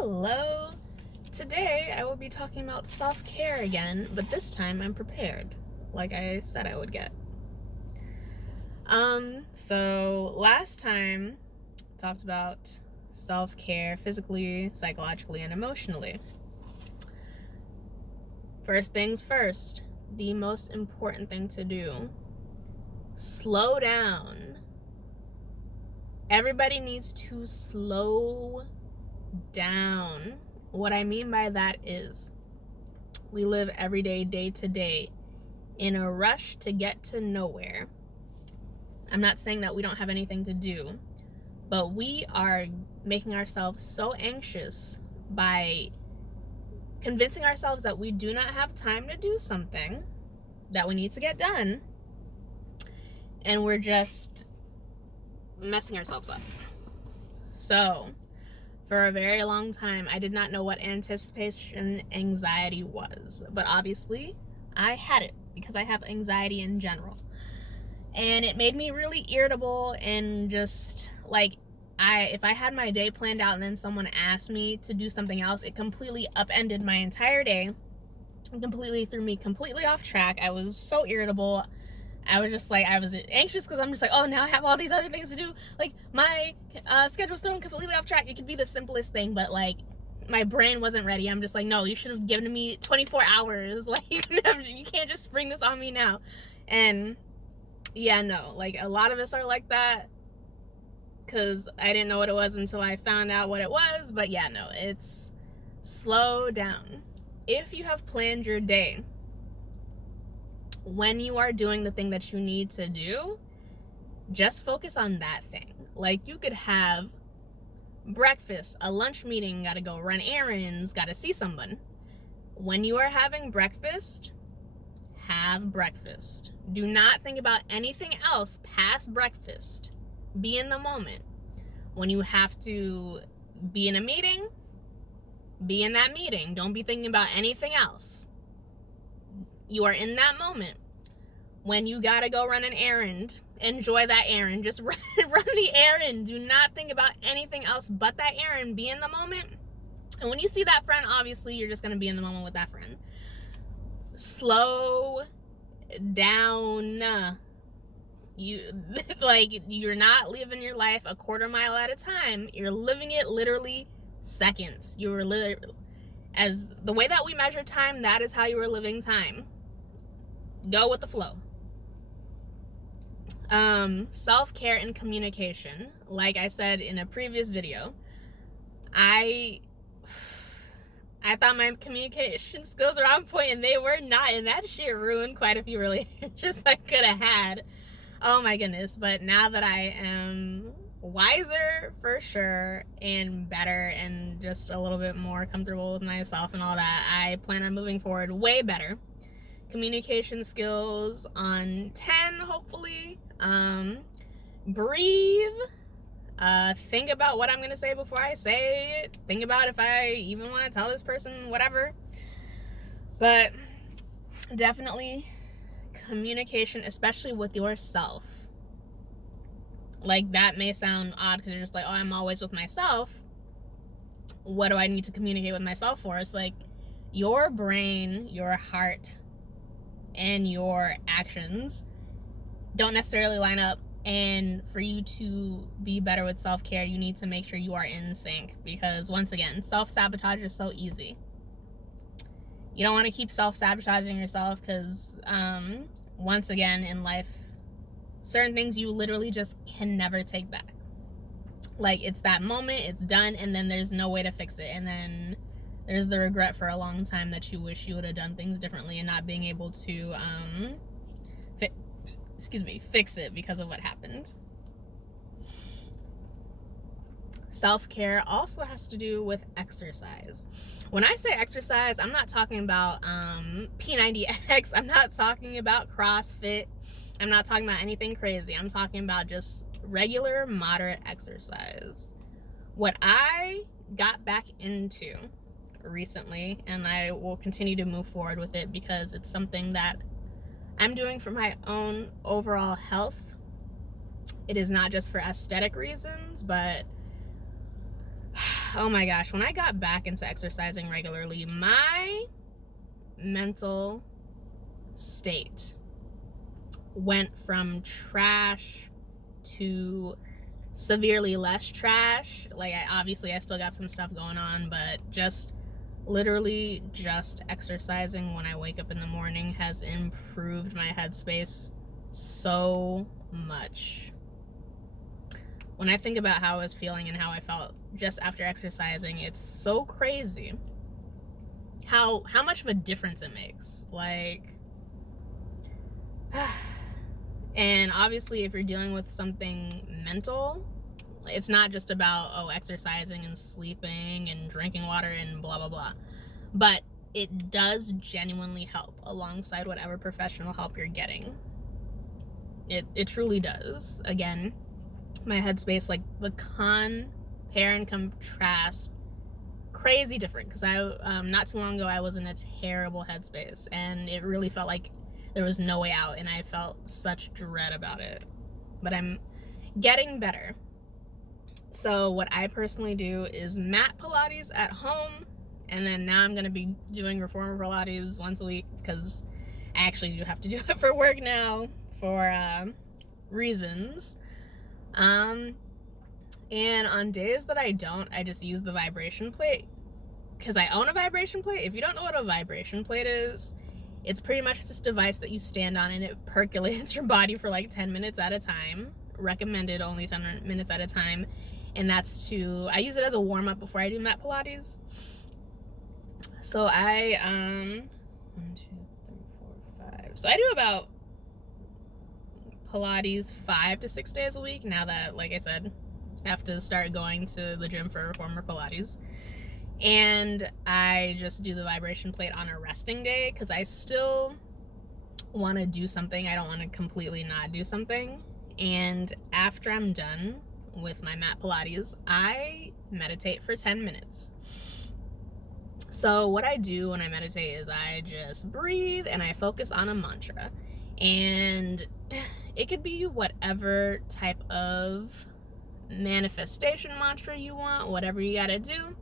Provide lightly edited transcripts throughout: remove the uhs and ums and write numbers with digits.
Hello! Today I will be talking about self-care again, but this time I'm prepared, like I said I would get. So last time I talked about self-care physically, psychologically, and emotionally. First things first, the most important thing to do, slow down. Everybody needs to slow down. What I mean by that is we live every day, day to day, in a rush to get to nowhere. I'm not saying that we don't have anything to do, but we are making ourselves so anxious by convincing ourselves that we do not have time to do something that we need to get done, and we're just messing ourselves up. So, for a very long time, I did not know what anticipation anxiety was, but obviously I had it because I have anxiety in general. And it made me really irritable and just like, if I had my day planned out and then someone asked me to do something else, it completely upended my entire day. It completely threw me completely off track. I was so irritable. I was just like, I was anxious because I'm just like, oh, now I have all these other things to do. Like, my schedule's thrown completely off track. It could be the simplest thing, but like, my brain wasn't ready. I'm just like, no, you should have given me 24 hours. Like, you can't just spring this on me now. And yeah, no, like, a lot of us are like that because I didn't know what it was until I found out what it was. But yeah, no, it's slow down. If you have planned your day, when you are doing the thing that you need to do, just focus on that thing. Like, you could have breakfast, a lunch meeting, gotta go run errands, gotta see someone. When you are having breakfast, have breakfast. Do not think about anything else past breakfast. Be in the moment. When you have to be in a meeting, be in that meeting. Don't be thinking about anything else. You are in that moment. When you gotta go run an errand, enjoy that errand. Just run the errand. Do not think about anything else but that errand. Be in the moment. And when you see that friend, obviously you're just gonna be in the moment with that friend. Slow down. You're not living your life a quarter mile at a time. You're living it literally seconds. You're literally, as the way that we measure time, that is how you are living time. Go with the flow. Self-care and communication. Like I said in a previous video, I thought my communication skills were on point, and they were not, and that shit ruined quite a few relationships I could have had. Oh my goodness. But now that I am wiser for sure, and better, and just a little bit more comfortable with myself and all that, I plan on moving forward way better. Communication skills on 10, hopefully. Breathe. Think about what I'm gonna say before I say it. Think about if I even want to tell this person whatever. But definitely communication, especially with yourself. Like, that may sound odd because you're just like, oh, I'm always with myself. What do I need to communicate with myself for? It's like, your brain, your heart, and your actions don't necessarily line up. And for you to be better with self-care, you need to make sure you are in sync, because once again, self-sabotage is so easy. You don't want to keep self-sabotaging yourself because once again in life, certain things you literally just can never take back. Like, it's that moment, it's done, and then there's no way to fix it. And then there's the regret for a long time that you wish you would have done things differently, and not being able to fix it because of what happened. Self-care also has to do with exercise. When I say exercise, I'm not talking about P90X. I'm not talking about CrossFit. I'm not talking about anything crazy. I'm talking about just regular, moderate exercise. What I got back into recently, and I will continue to move forward with it because it's something that I'm doing for my own overall health. It is not just for aesthetic reasons, but oh my gosh, when I got back into exercising regularly, my mental state went from trash to severely less trash. Like, I still got some stuff going on, but literally just exercising when I wake up in the morning has improved my headspace so much. When I think about how I was feeling and how I felt just after exercising, it's so crazy how much of a difference it makes. Like, and obviously if you're dealing with something mental, it's not just about exercising and sleeping and drinking water and blah blah blah, but it does genuinely help alongside whatever professional help you're getting. It truly does. Again, my headspace, like, the compare and contrast, crazy different, because I not too long ago I was in a terrible headspace and it really felt like there was no way out, and I felt such dread about it. But I'm getting better. So what I personally do is mat Pilates at home, and then now I'm going to be doing reformer Pilates once a week, because I actually do have to do it for work now for reasons. And on days that I don't, I just use the vibration plate, because I own a vibration plate. If you don't know what a vibration plate is, it's pretty much this device that you stand on and it percolates your body for like 10 minutes at a time. Recommended only 10 minutes at a time. And I use it as a warm-up before I do mat Pilates. So I, 1, 2, 3, 4, 5. So I do about Pilates 5 to 6 days a week now that, like I said, I have to start going to the gym for reformer Pilates. And I just do the vibration plate on a resting day, because I still want to do something. I don't want to completely not do something. And after I'm done with my mat Pilates, I meditate for 10 minutes. So what I do when I meditate is I just breathe and I focus on a mantra. And it could be whatever type of manifestation mantra you want, whatever you gotta do.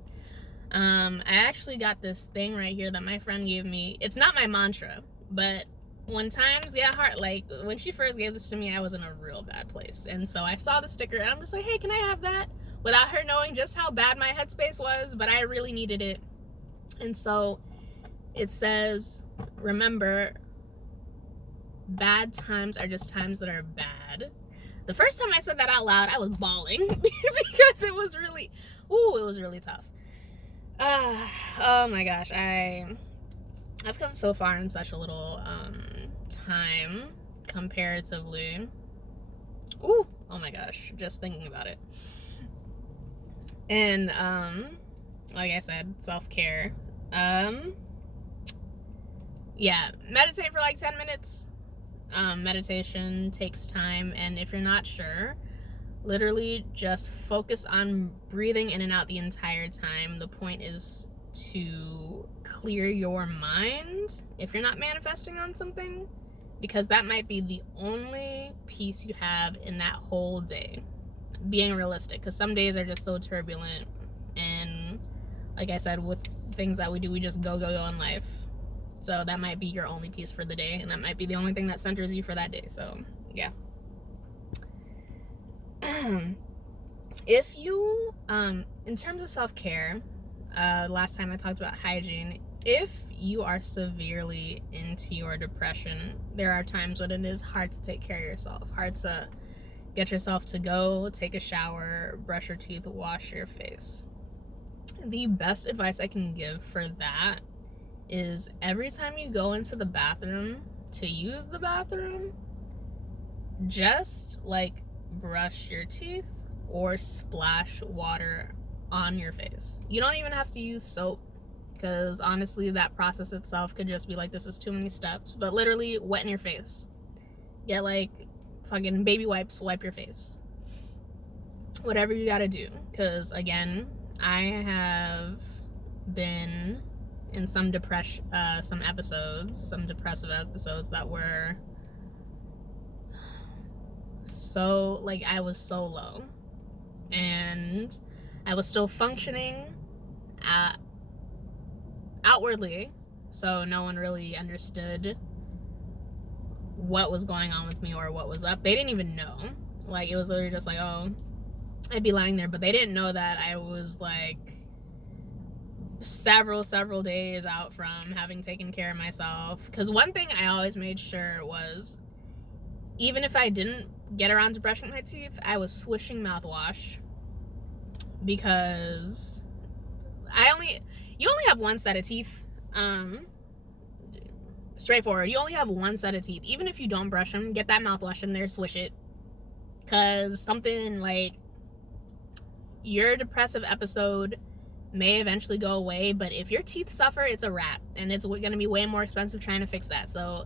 I actually got this thing right here that my friend gave me. It's not my mantra, but when times get hard, like when she first gave this to me, I was in a real bad place. And so I saw the sticker and I'm just like, hey, can I have that? Without her knowing just how bad my headspace was, but I really needed it. And so it says, remember, bad times are just times that are bad. The first time I said that out loud, I was bawling because it was really tough. Oh my gosh, I've come so far in such a little time comparatively. Oh my gosh, just thinking about it. And like I said, self-care. Yeah, meditate for like 10 minutes. Meditation takes time, and if you're not sure, literally just focus on breathing in and out the entire time. The point is to clear your mind if you're not manifesting on something, because that might be the only peace you have in that whole day. Being realistic, because some days are just so turbulent, and like I said, with things that we do, we just go in life. So that might be your only peace for the day, and that might be the only thing that centers you for that day. So yeah. If you, in terms of self-care, last time I talked about hygiene. If you are severely into your depression, there are times when it is hard to take care of yourself, hard to get yourself to go, take a shower, brush your teeth, wash your face. The best advice I can give for that is every time you go into the bathroom to use the bathroom, just like brush your teeth or splash water on your face. You don't even have to use soap, because honestly that process itself could just be like, this is too many steps. But literally wet in your face. Get like fucking baby wipes, wipe your face. Whatever you gotta do, because again, I have been in some depressive episodes that were so, like, I was so low, and I was still functioning outwardly, so no one really understood what was going on with me or what was up. They didn't even know. Like, it was literally just like, oh, I'd be lying there, but they didn't know that I was like several days out from having taken care of myself. Because one thing I always made sure was, even if I didn't get around to brushing my teeth, I was swishing mouthwash, because you only have one set of teeth. Straightforward, you only have one set of teeth. Even if you don't brush them, get that mouthwash in there, swish it, because something like your depressive episode may eventually go away, but if your teeth suffer, it's a wrap, and it's going to be way more expensive trying to fix that. So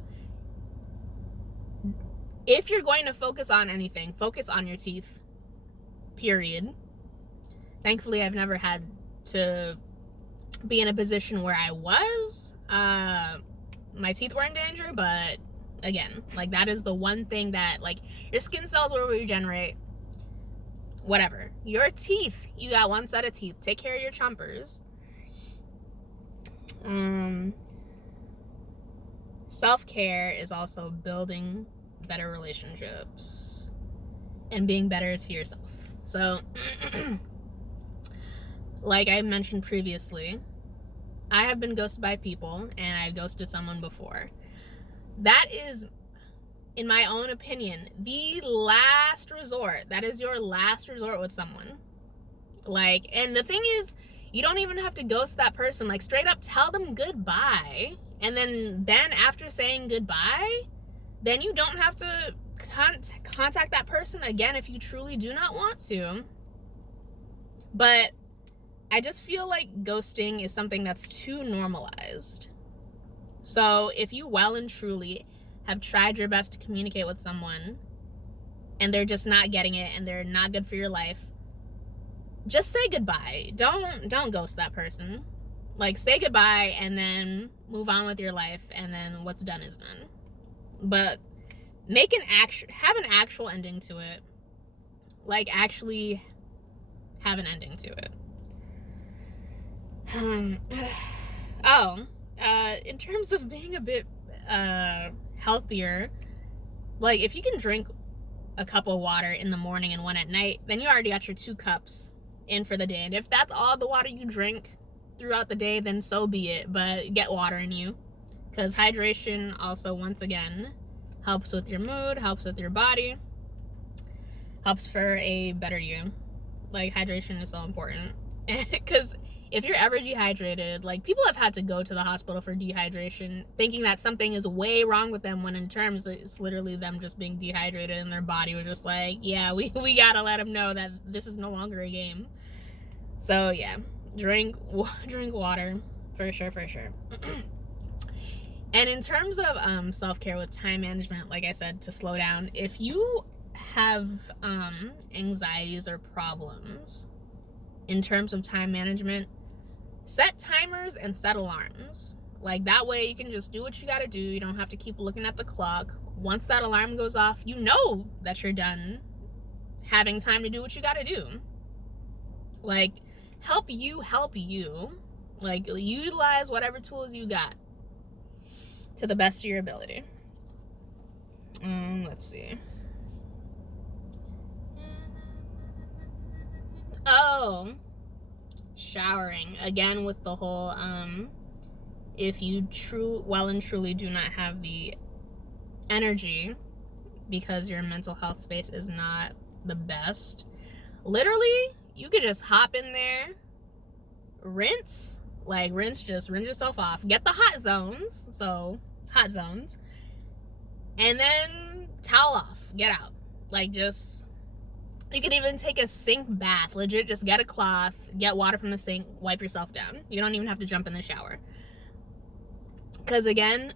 if you're going to focus on anything, focus on your teeth, period. Thankfully, I've never had to be in a position where I was my teeth were in danger, but again, like, that is the one thing that, like, your skin cells will regenerate, whatever. Your teeth, you got one set of teeth, take care of your chompers. Self-care is also building better relationships and being better to yourself. So like I mentioned previously, I have been ghosted by people, and I've ghosted someone before. That is, in my own opinion, the last resort. That is your last resort with someone. Like, and the thing is, you don't even have to ghost that person. Like, straight up tell them goodbye. And then after saying goodbye, then you don't have to contact that person again if you truly do not want to. But I just feel like ghosting is something that's too normalized. So if you well and truly have tried your best to communicate with someone and they're just not getting it and they're not good for your life, just say goodbye. Don't ghost that person. Like, say goodbye and then move on with your life, and then what's done is done. But have an actual ending to it. Like, actually have an ending to it. In terms of being a bit healthier, like, if you can drink a cup of water in the morning and one at night, then you already got your 2 cups in for the day. And if that's all the water you drink throughout the day, then so be it, but get water in you, because hydration also, once again, helps with your mood, helps with your body, helps for a better you. Like, hydration is so important, because if you're ever dehydrated, like, people have had to go to the hospital for dehydration, thinking that something is way wrong with them, when in terms it's literally them just being dehydrated, and their body was just like, yeah, we gotta let them know that this is no longer a game. So yeah, drink water, for sure. And in terms of self-care with time management, like I said, to slow down, if you have anxieties or problems in terms of time management, set timers and set alarms. Like, that way you can just do what you gotta do. You don't have to keep looking at the clock. Once that alarm goes off, you know that you're done having time to do what you gotta do. Like, help you. Like, utilize whatever tools you got to the best of your ability. Let's see. Oh, showering. Again, with the whole, if you well and truly do not have the energy because your mental health space is not the best, literally, you could just hop in there, rinse yourself off, get the hot zones, and then towel off, get out. Like, just, you can even take a sink bath, legit, just get a cloth, get water from the sink, wipe yourself down. You don't even have to jump in the shower. Because again,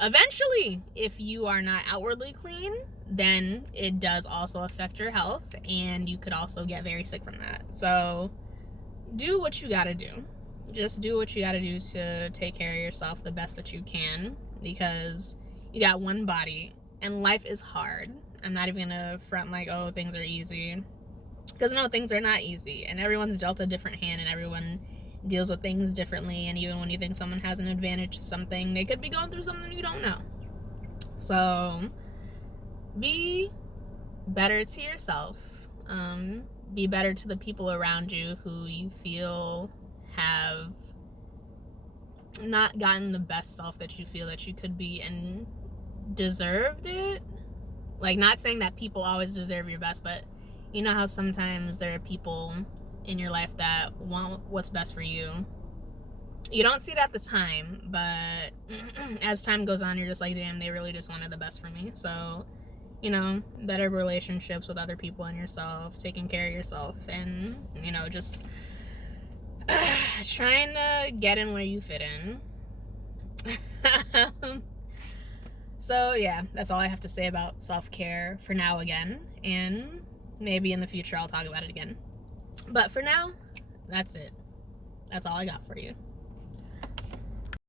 eventually, if you are not outwardly clean, then it does also affect your health, and you could also get very sick from that. So do what you gotta do. Just do what you gotta do to take care of yourself the best that you can, because you got one body and life is hard. I'm not even gonna front like, oh, things are easy. Because no, things are not easy, and everyone's dealt a different hand, and everyone deals with things differently. And even when you think someone has an advantage to something, they could be going through something you don't know. So be better to yourself. Be better to the people around you who you feel have not gotten the best self that you feel that you could be and deserved it. Like, not saying that people always deserve your best, but you know how sometimes there are people in your life that want what's best for you. You don't see it at the time, but as time goes on, you're just like, damn, they really just wanted the best for me. So, you know, better relationships with other people and yourself, taking care of yourself, and, you know, just trying to get in where you fit in. So yeah, that's all I have to say about self-care for now again, and maybe in the future I'll talk about it again. But for now, that's it. That's all I got for you.